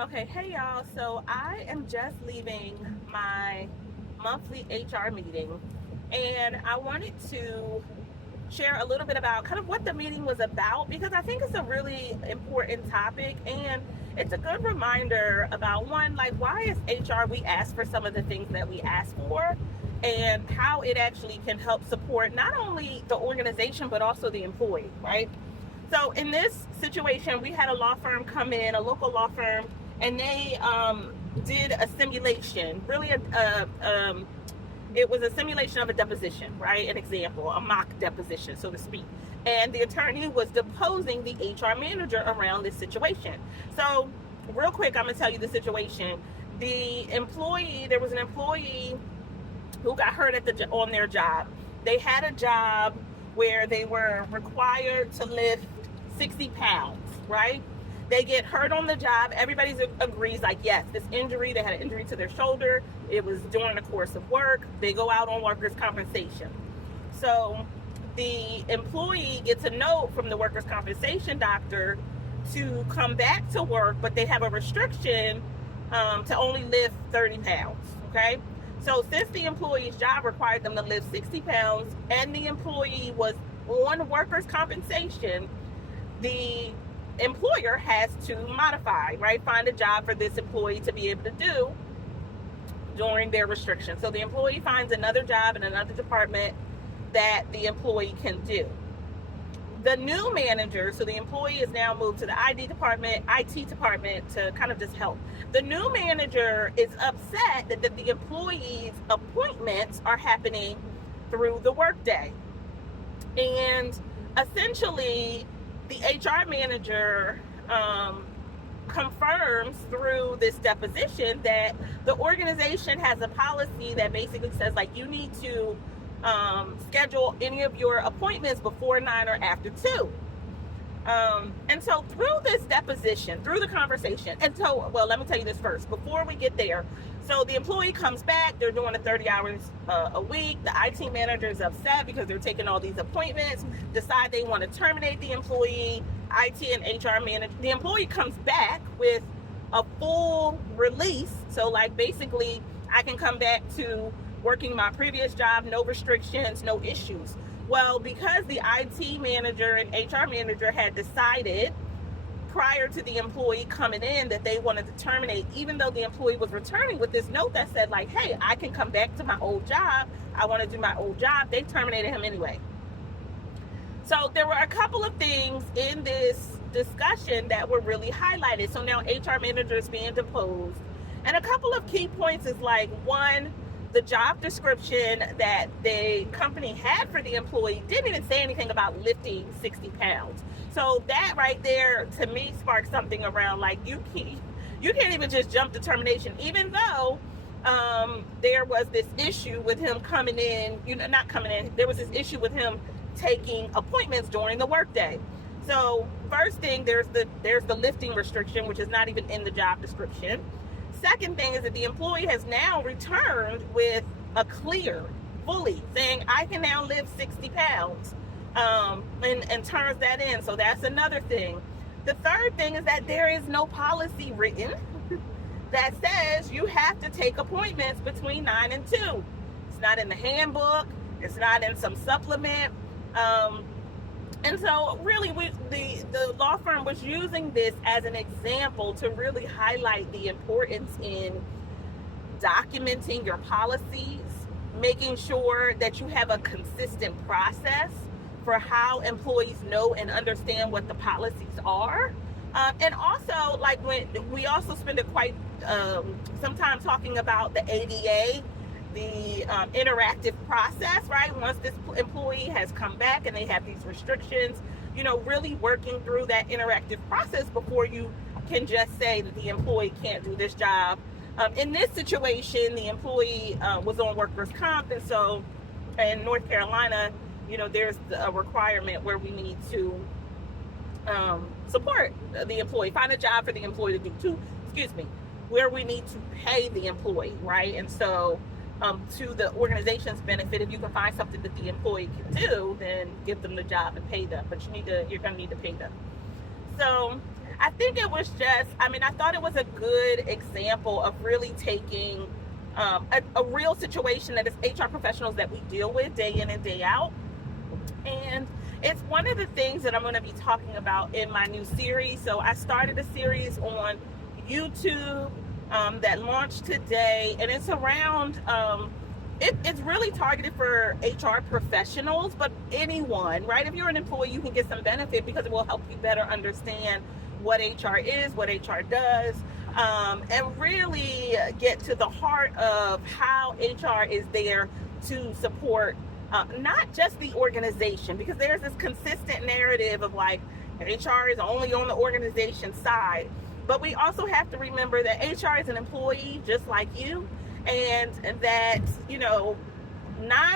Okay, hey y'all. So I am just leaving my monthly HR meeting, and I wanted to share a little bit about kind of what the meeting was about because I think it's a really important topic, and it's a good reminder about one, like why is HR we ask for some of the things that we ask for, and how it actually can help support not only the organization but also the employee, right? So in this situation, we had a law firm come in, a local law firm, and they did a simulation. Really, it was a simulation of a deposition, right? An example, a mock deposition, so to speak. And the attorney was deposing the HR manager around this situation. So, real quick, I'm gonna tell you the situation. There was an employee who got hurt on their job. They had a job where they were required to lift 60 pounds, right? They get hurt on the job. Everybody agrees, like, yes, this injury, they had an injury to their shoulder. It was during the course of work. They go out on workers' compensation. So the employee gets a note from the workers' compensation doctor to come back to work, but they have a restriction to only lift 30 pounds, okay? So since the employee's job required them to lift 60 pounds and the employee was on workers' compensation, the employer has to modify, right? Find a job for this employee to be able to do during their restriction. So the employee finds another job in another department that the employee can do. The new manager, so the employee is now moved to the IT department to kind of just help. The new manager is upset that the employee's appointments are happening through the workday. And essentially, the HR manager confirms through this deposition that the organization has a policy that basically says, like, you need to schedule any of your appointments before 9 or after 2. And so through this deposition, through the conversation, and so, well, let me tell you this first, before we get there. So the employee comes back, they're doing the 30 hours a week. The IT manager is upset because they're taking all these appointments, decide they want to terminate the employee. IT and HR manager, the employee comes back with a full release. So, like, basically, I can come back to working my previous job, no restrictions, no issues. Well, because the IT manager and HR manager had decided prior to the employee coming in that they wanted to terminate, even though the employee was returning with this note that said, like, hey, I can come back to my old job, I want to do my old job, they terminated him anyway. So there were a couple of things in this discussion that were really highlighted. So now HR manager is being deposed. And a couple of key points is, like, one, the job description that the company had for the employee didn't even say anything about lifting 60 pounds. So that right there, to me, sparked something around, like, you can't even just jump to termination, even though there was this issue with him coming in, not coming in, there was this issue with him taking appointments during the workday. So first thing, there's the lifting restriction, which is not even in the job description. Second thing is that the employee has now returned with a clear, fully, saying, I can now lift 60 pounds, and turns that in. So that's another thing. The third thing is that there is no policy written that says you have to take appointments between 9 and 2. It's not in the handbook. It's not in some supplement. And so really the law firm was using this as an example to really highlight the importance in documenting your policies, making sure that you have a consistent process for how employees know and understand what the policies are. And also, like, when we also spend quite some time talking about the ADA, the interactive process, right? Once this employee has come back and they have these restrictions, really working through that interactive process before you can just say that the employee can't do this job. In this situation, the employee was on workers' comp, and so in North Carolina, there's a requirement where we need to support the employee, find a job for the employee to do, where we need to pay the employee, right? And so to the organization's benefit, if you can find something that the employee can do, then give them the job and pay them. But you're going to need to pay them. So I think it was just, I thought it was a good example of really taking a real situation that is HR professionals that we deal with day in and day out. And it's one of the things that I'm going to be talking about in my new series. So I started a series on YouTube that launched today, and it's around, it's really targeted for HR professionals, but anyone, right? If you're an employee, you can get some benefit because it will help you better understand what HR is, what HR does, and really get to the heart of how HR is there to support not just the organization, because there's this consistent narrative of like HR is only on the organization side, but we also have to remember that HR is an employee just like you, and that, 9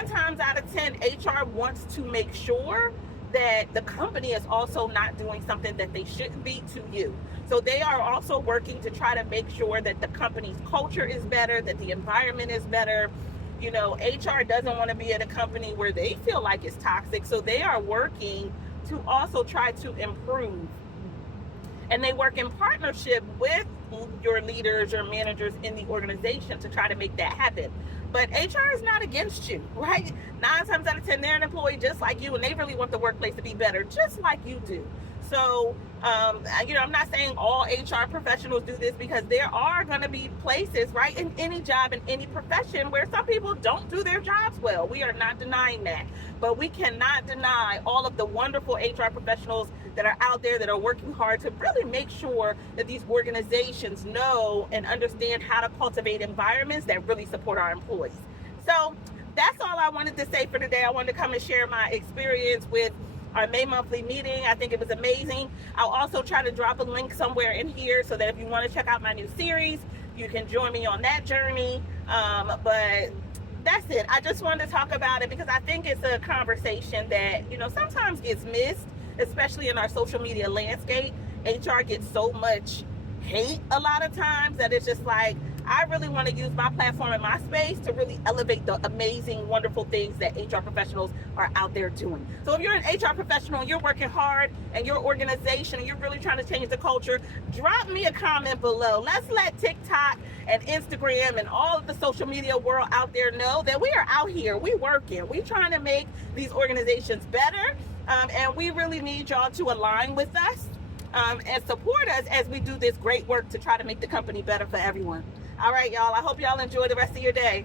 times out of 10, HR wants to make sure that the company is also not doing something that they shouldn't be to you. So they are also working to try to make sure that the company's culture is better, that the environment is better. HR doesn't want to be at a company where they feel like it's toxic, so they are working to also try to improve. And they work in partnership with your leaders or managers in the organization to try to make that happen. But HR is not against you, right? 9 times out of 10, they're an employee just like you, and they really want the workplace to be better, just like you do. So, I'm not saying all HR professionals do this, because there are going to be places, right, in any job, in any profession, where some people don't do their jobs well. We are not denying that. But we cannot deny all of the wonderful HR professionals that are out there that are working hard to really make sure that these organizations know and understand how to cultivate environments that really support our employees. So that's all I wanted to say for today. I wanted to come and share my experience with our May monthly meeting. I think it was amazing. I'll also try to drop a link somewhere in here so that if you want to check out my new series, you can join me on that journey. But that's it. I just wanted to talk about it because I think it's a conversation that, sometimes gets missed, especially in our social media landscape. HR gets so much hate a lot of times that it's just like, I really want to use my platform and my space to really elevate the amazing, wonderful things that HR professionals are out there doing. So if you're an HR professional and you're working hard and your organization and you're really trying to change the culture, drop me a comment below. Let's let TikTok and Instagram and all of the social media world out there know that we are out here, we working, we trying to make these organizations better, and we really need y'all to align with us and support us as we do this great work to try to make the company better for everyone. All right, y'all. I hope y'all enjoy the rest of your day.